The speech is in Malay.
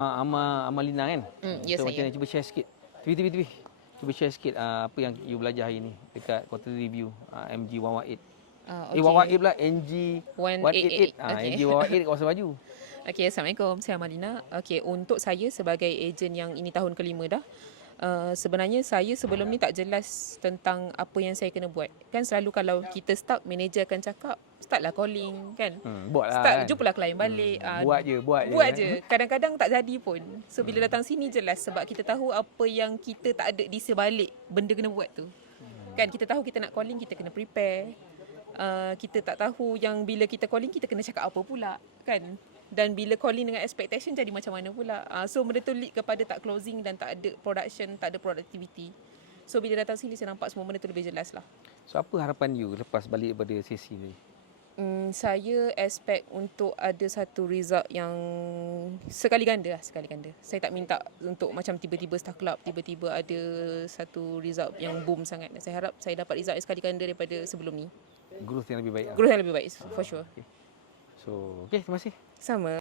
uh, Ama Amalina kan? Hmm, ya, so, saya. macam mana cuba share sikit. Tibi tibi tibi. Cuba share sikit uh, apa yang you belajar hari ni dekat quarterly review uh, MG 118. Ah, Eh 118 pula NG 188. 188. Ah Okey. NG 118 kawasan baju. Okey, Assalamualaikum. Saya Amalina. Okey, untuk saya sebagai ejen yang ini tahun kelima dah, uh, sebenarnya saya sebelum ni tak jelas tentang apa yang saya kena buat. Kan selalu kalau kita start, manager akan cakap, startlah calling kan. Hmm, buat lah. Start, kan? jumpalah klien balik. Hmm, ah, buat je, buat je. Buat kan? je. Kadang-kadang tak jadi pun. So bila datang sini jelas sebab kita tahu apa yang kita tak ada di sebalik benda kena buat tu. Kan kita tahu kita nak calling kita kena prepare. Uh, kita tak tahu yang bila kita calling kita kena cakap apa pula kan. Dan bila calling dengan expectation jadi macam mana pula. Uh, so benda tu lead kepada tak closing dan tak ada production, tak ada productivity. So bila datang sini saya nampak semua benda tu lebih jelas lah. So apa harapan you lepas balik daripada sesi ni? Hmm, saya expect untuk ada satu result yang sekali ganda lah, sekali ganda. Saya tak minta untuk macam tiba-tiba star club, tiba-tiba ada satu result yang boom sangat. Saya harap saya dapat result yang sekali ganda daripada sebelum ni. Growth yang lebih baik. lah. Growth yang lebih baik, for sure. So, okay, terima kasih. Sama.